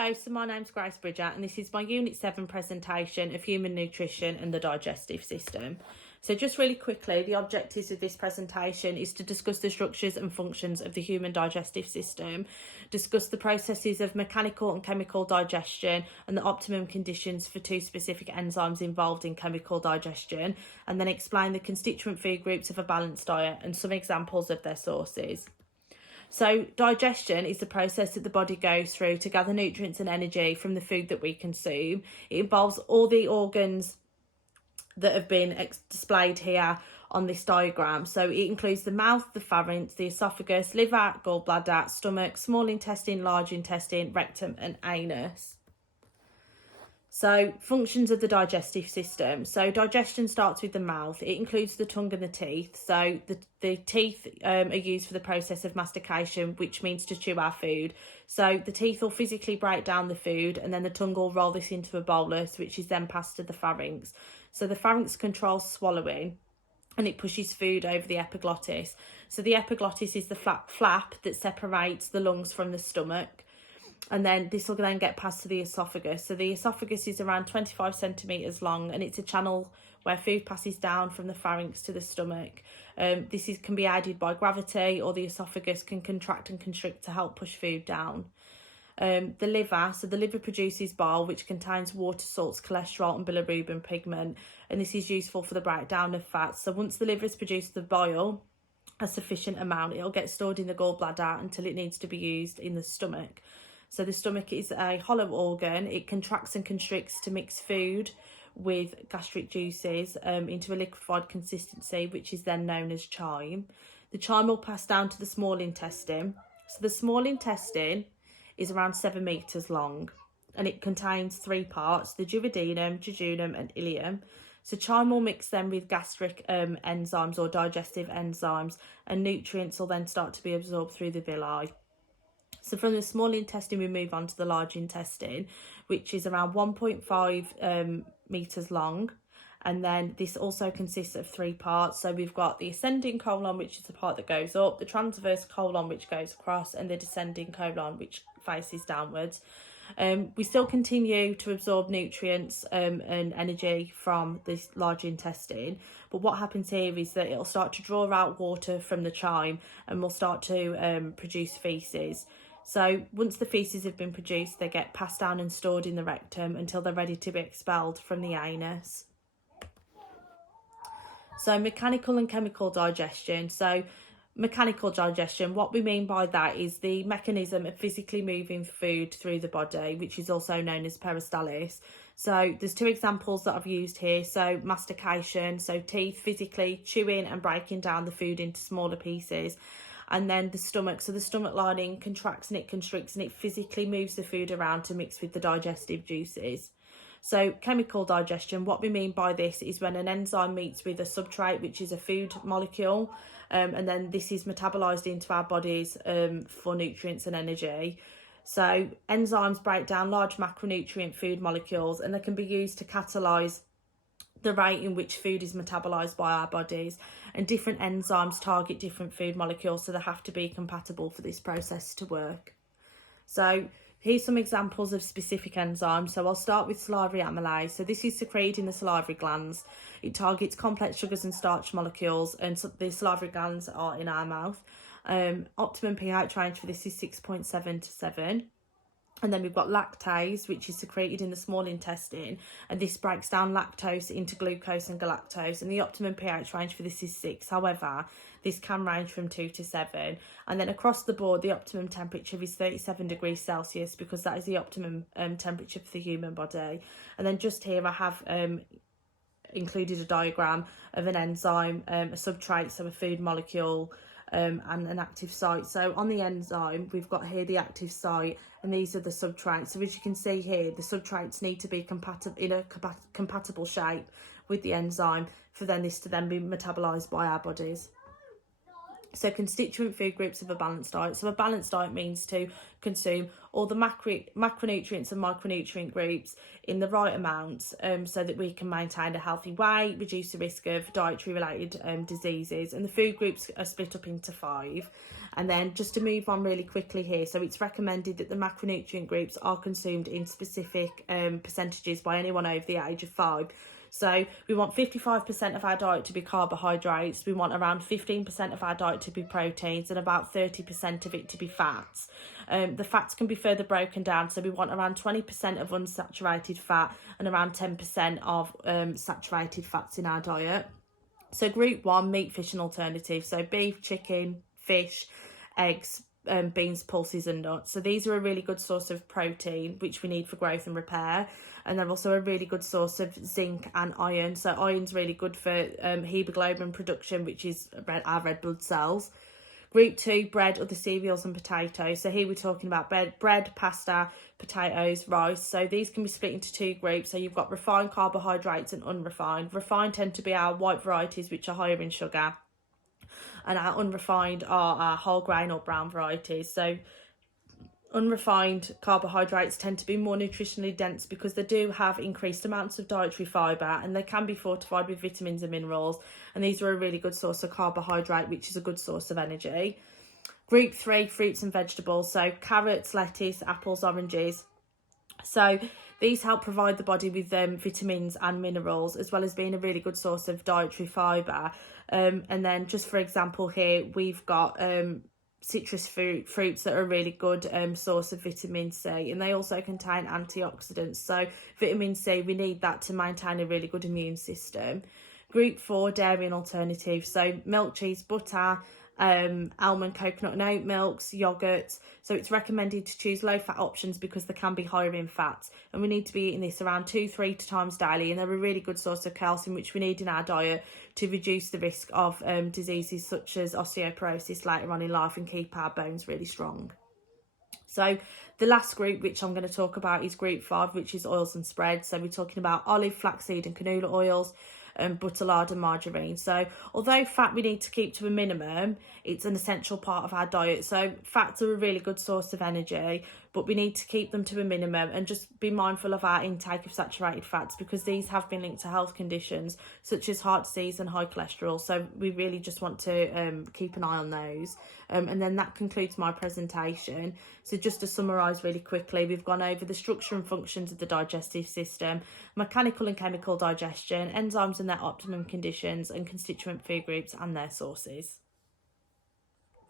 Hello, so my name's Grace Bridger and this is my Unit 7 presentation of human nutrition and the digestive system. So just really quickly, the objectives of this presentation is to discuss the structures and functions of the human digestive system, discuss the processes of mechanical and chemical digestion and the optimum conditions for two specific enzymes involved in chemical digestion, and then explain the constituent food groups of a balanced diet and some examples of their sources. So digestion is the process that the body goes through to gather nutrients and energy from the food that we consume. It involves all the organs that have been displayed here on this diagram. So it includes the mouth, the pharynx, the esophagus, liver, gallbladder, stomach, small intestine, large intestine, rectum and anus. So functions of the digestive system. So digestion starts with the mouth. It includes the tongue and the teeth. So the teeth are used for the process of mastication, which means to chew our food. So the teeth will physically break down the food and then the tongue will roll this into a bolus, which is then passed to the pharynx. So the pharynx controls swallowing and it pushes food over the epiglottis. So the epiglottis is the flap that separates the lungs from the stomach. And then this will then get passed to the esophagus. So the esophagus is around 25 centimetres long and it's a channel where food passes down from the pharynx to the stomach. This can be aided by gravity, or the esophagus can contract and constrict to help push food down. The liver, so the liver produces bile, which contains water, salts, cholesterol and bilirubin pigment, and this is useful for the breakdown of fats. So once the liver has produced the bile, a sufficient amount, it'll get stored in the gallbladder until it needs to be used in the stomach. So the stomach is a hollow organ. It contracts and constricts to mix food with gastric juices into a liquefied consistency, which is then known as chyme. The chyme will pass down to the small intestine. So the small intestine is around 7 meters long and it contains 3 parts: the duodenum, jejunum and ileum. So chyme will mix them with gastric enzymes or digestive enzymes, and nutrients will then start to be absorbed through the villi. So from the small intestine, we move on to the large intestine, which is around 1.5 meters long. And then this also consists of 3 parts. So we've got the ascending colon, which is the part that goes up, the transverse colon, which goes across, and the descending colon, which faces downwards. We still continue to absorb nutrients and energy from this large intestine, but what happens here is that it'll start to draw out water from the chyme and will start to produce feces. So once the feces have been produced, they get passed down and stored in the rectum until they're ready to be expelled from the anus. So mechanical and chemical digestion. So mechanical digestion, what we mean by that is the mechanism of physically moving food through the body, which is also known as peristalsis. So there's 2 examples that I've used here. So mastication, so teeth physically chewing and breaking down the food into smaller pieces. And then the stomach, so the stomach lining contracts and it constricts and it physically moves the food around to mix with the digestive juices. So chemical digestion, what we mean by this is when an enzyme meets with a substrate, which is a food molecule, and then this is metabolized into our bodies for nutrients and energy. So enzymes break down large macronutrient food molecules and they can be used to catalyze the rate in which food is metabolized by our bodies, and different enzymes target different food molecules, so they have to be compatible for this process to work. So here's some examples of specific enzymes. So I'll start with salivary amylase. So this is secreted in the salivary glands. It targets complex sugars and starch molecules, and so the salivary glands are in our mouth. Optimum pH range for this is 6.7 to 7. And then we've got lactase, which is secreted in the small intestine, and this breaks down lactose into glucose and galactose, and the optimum pH range for this is 6. However, this can range from 2 to 7. And then across the board, the optimum temperature is 37 degrees Celsius, because that is the optimum temperature for the human body. And then just here I have included a diagram of an enzyme, a substrate, so a food molecule, and an active site. So on the enzyme, we've got here the active site, and these are the substrates. So as you can see here, the substrates need to be in a compatible shape with the enzyme for this to then be metabolized by our bodies. So constituent food groups of a balanced diet. So a balanced diet means to consume all the macronutrients and micronutrient groups in the right amounts, so that we can maintain a healthy weight, reduce the risk of dietary related diseases. And the food groups are split up into 5. And then just to move on really quickly here, so it's recommended that the macronutrient groups are consumed in specific percentages by anyone over the age of 5. So we want 55% of our diet to be carbohydrates, we want around 15% of our diet to be proteins, and about 30% of it to be fats. The fats can be further broken down, so we want around 20% of unsaturated fat and around 10% of saturated fats in our diet. So group 1, meat, fish and alternatives, so beef, chicken, fish, eggs, beans, pulses and nuts. So these are a really good source of protein, which we need for growth and repair. And they're also a really good source of zinc and iron. So iron's really good for hemoglobin production, which is our red blood cells. Group 2, bread, other cereals and potatoes. So here we're talking about bread, pasta, potatoes, rice. So these can be split into 2 groups. So you've got refined carbohydrates and unrefined. Refined tend to be our white varieties, which are higher in sugar. And our unrefined are our whole grain or brown varieties. So unrefined carbohydrates tend to be more nutritionally dense because they do have increased amounts of dietary fibre, and they can be fortified with vitamins and minerals, and these are a really good source of carbohydrate, which is a good source of energy. Group 3, fruits and vegetables, so carrots, lettuce, apples, oranges. So these help provide the body with vitamins and minerals, as well as being a really good source of dietary fibre. And then just for example here, we've got citrus fruits that are a really good source of vitamin C, and they also contain antioxidants. So vitamin C, we need that to maintain a really good immune system. Group 4, dairy and alternatives, so milk, cheese, butter, almond, coconut and oat milks, yogurts. So it's recommended to choose low fat options because they can be higher in fats, and we need to be eating this around 2-3 times daily, and they're a really good source of calcium, which we need in our diet to reduce the risk of diseases such as osteoporosis later on in life and keep our bones really strong. So the last group which I'm going to talk about is group 5, which is oils and spreads. So we're talking about olive, flaxseed and canola oils, butter, lard and margarine. So although fat we need to keep to a minimum, it's an essential part of our diet. So fats are a really good source of energy, but we need to keep them to a minimum and just be mindful of our intake of saturated fats, because these have been linked to health conditions such as heart disease and high cholesterol. So we really just want to keep an eye on those. And then that concludes my presentation. So just to summarise really quickly, we've gone over the structure and functions of the digestive system, mechanical and chemical digestion, enzymes and their optimum conditions, and constituent food groups and their sources.